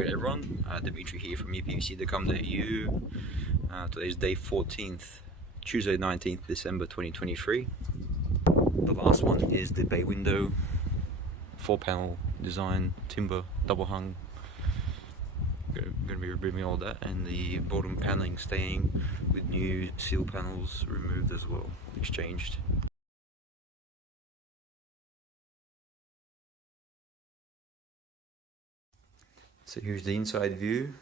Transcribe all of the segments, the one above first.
Good everyone, Dimitri here from uPVC.com.au. Today's day 14th, Tuesday 19th December 2023. The last one is the bay window, 4-panel design, timber, double hung. Going to be removing all that, and the bottom paneling staying with new seal panels removed as well, exchanged. So here's the inside view,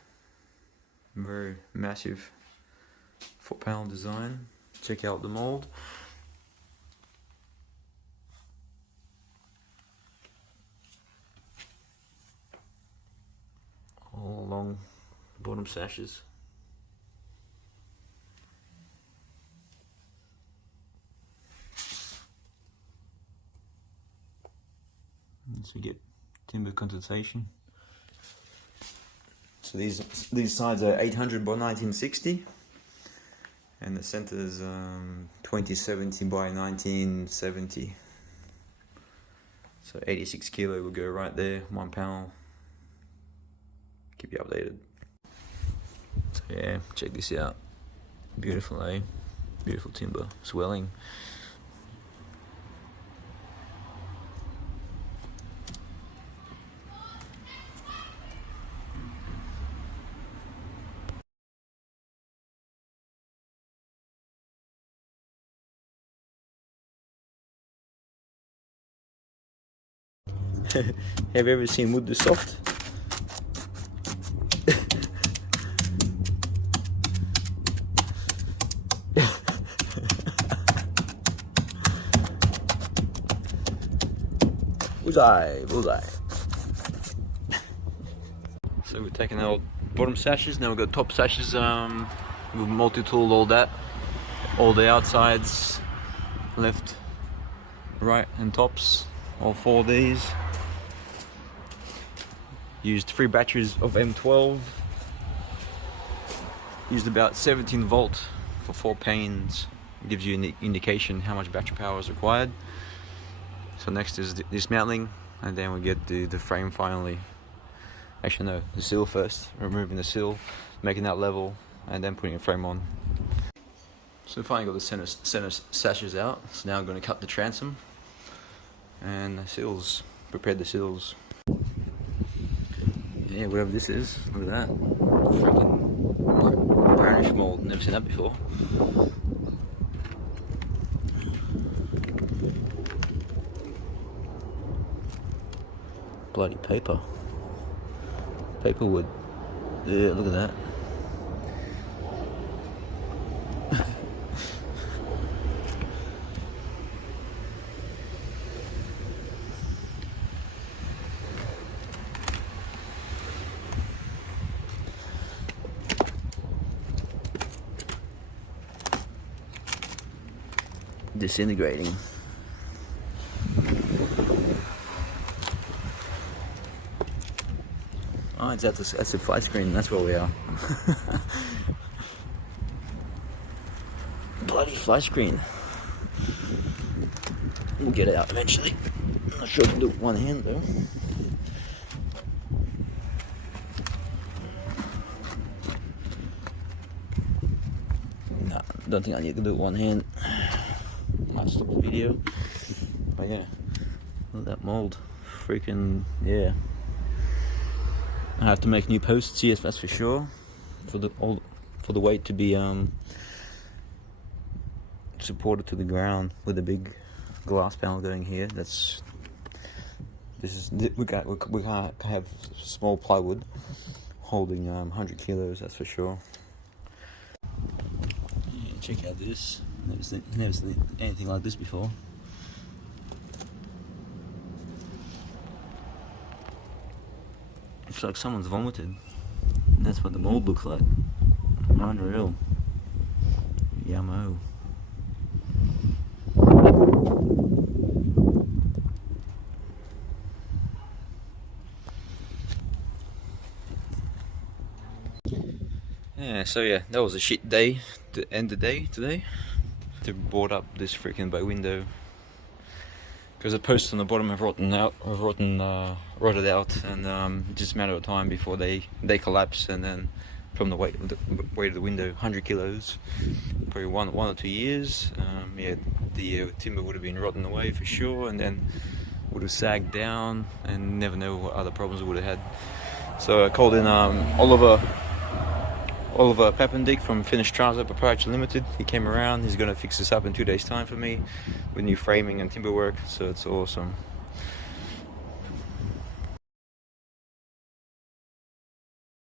very massive 4-panel design. Check out the mold. All along the bottom sashes. So you get timber condensation. So these sides are 800 by 1960, and the center is 2070 by 1970. So 86 kilo will go right there, 1 panel. Keep you updated. So yeah, check this out. Beautiful, eh? Beautiful timber, swelling. Have you ever seen wood this soft? Bullseye, bullseye. So we're taking out bottom sashes, now we've got top sashes. We've multi-tooled all that. All the outsides, left, right and tops, all 4 of these. Used 3 batteries of M12. Used about 17 volt for 4 panes. Gives you an indication how much battery power is required. So next is dismantling, and then we get the frame finally. Actually no, the seal first. Removing the seal, making that level, and then putting a frame on. So finally got the center sashes out. So now I'm going to cut the transom and the seals. Prepared the seals. Yeah, whatever this is, look at that. Freaking brownish mold, never seen that before. Bloody paper. Paper wood. Yeah, look at that. Disintegrating. Oh, it's that's a fly screen, that's where we are. Bloody fly screen. We'll get it out eventually. I'm not sure I can do it with one hand though. No, don't think I need to do it with one hand. Might stop the video. But yeah, look at that mold. Freaking, yeah. I have to make new posts, yes, that's for sure. For the weight to be supported to the ground with a big glass panel going here. We can't have small plywood holding 100 kilos, that's for sure. Yeah, check out this. Never seen anything like this before. Looks like someone's vomited. That's what the mold looks like. Unreal. Yummo. Yeah, so yeah, that was a shit day to end the day today. To board up this freaking bay window. because the posts on the bottom have rotted out, and just a matter of time before they collapse. And then from the weight of the window, 100 kilos, probably one or 2 years, yeah, the timber would have been rotting away for sure, and then would have sagged down, and never know what other problems it would have had. So I called in Oliver Papendick from Finnish Transit Proprietary Limited. He came around. He's going to fix this up in 2 days' time for me with new framing and timber work, so it's awesome.